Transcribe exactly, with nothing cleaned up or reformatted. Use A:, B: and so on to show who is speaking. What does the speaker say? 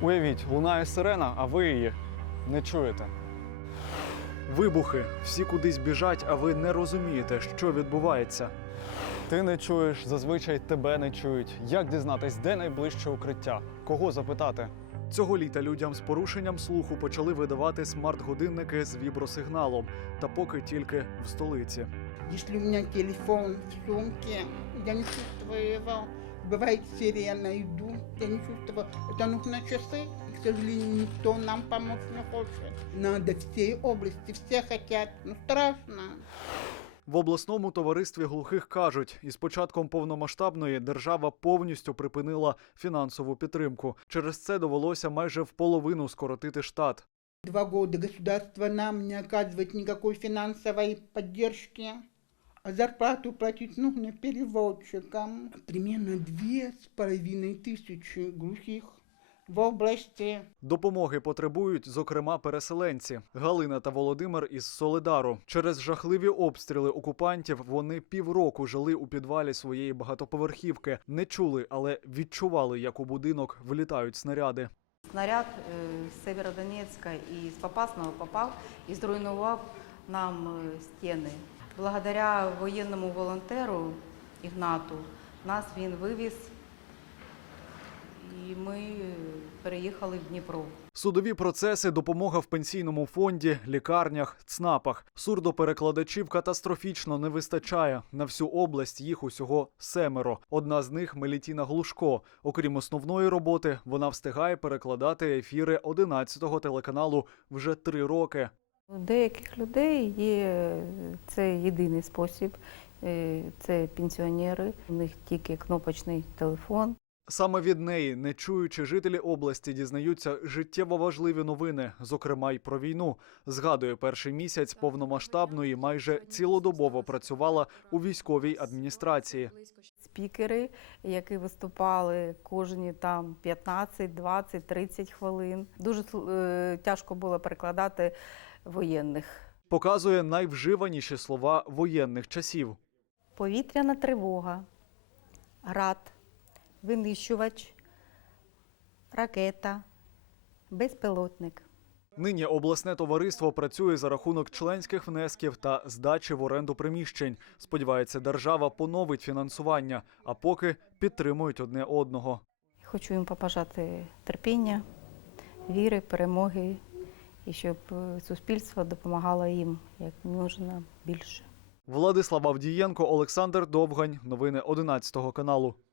A: Уявіть, лунає сирена, а ви її не чуєте.
B: Вибухи. Всі кудись біжать, а ви не розумієте, що відбувається.
A: Ти не чуєш, зазвичай тебе не чують. Як дізнатись, де найближче укриття? Кого запитати?
B: Цього літа людям з порушенням слуху почали видавати смарт-годинники з вібросигналом. Та поки тільки в столиці.
C: Если у меня телефон в сумке, я не чувствую его. Бывает сирена, иду, я не чувствую. Это нужно часы, и, к сожалению, никто нам помочь не хочет. Надо всей области, все хотят, ну страшно.
B: В обласному товаристві глухих кажуть, із початком повномасштабної держава повністю припинила фінансову підтримку. Через це довелося майже в половину скоротити штат.
C: Два года государство нам не оказывает никакой финансовой поддержки. А зарплату платить нужно переводчикам. Примерно две с половиной тысячи глухих в области.
B: Допомоги потребують, зокрема, переселенці. Галина та Володимир із Солидару. Через жахливі обстріли окупантів вони півроку жили у підвалі своєї багатоповерхівки. Не чули, але відчували, як у будинок влітають снаряди.
D: Снаряд з Северодонецька і з Попасного попав і зруйнував нам стіни. Благодаря воєнному волонтеру Ігнату нас він вивіз, і ми переїхали в Дніпро.
B: Судові процеси, допомога в пенсійному фонді, лікарнях, ЦНАПах. Сурдоперекладачів катастрофічно не вистачає. На всю область їх усього семеро. Одна з них – Мелітіна Глушко. Окрім основної роботи, вона встигає перекладати ефіри одинадцятого телеканалу вже три роки.
D: У деяких людей є це єдиний спосіб, це пенсіонери, у них тільки кнопочний телефон.
B: Саме від неї, не чуючи, жителі області дізнаються життєво важливі новини, зокрема й про війну. Згадує, перший місяць повномасштабної майже цілодобово працювала у військовій адміністрації.
D: Спікери, які виступали кожні там п'ятнадцять, двадцять, тридцять хвилин. Дуже е, тяжко було перекладати воєнних.
B: Показує найвживаніші слова воєнних часів.
D: Повітряна тривога, град, винищувач, ракета, безпілотник.
B: Нині обласне товариство працює за рахунок членських внесків та здачі в оренду приміщень. Сподівається, держава поновить фінансування, а поки підтримують одне одного.
D: Хочу їм побажати терпіння, віри, перемоги і щоб суспільство допомагало їм як можна більше.
B: Владислав Авдієнко, Олександр Довгань. Новини одинадцятого каналу.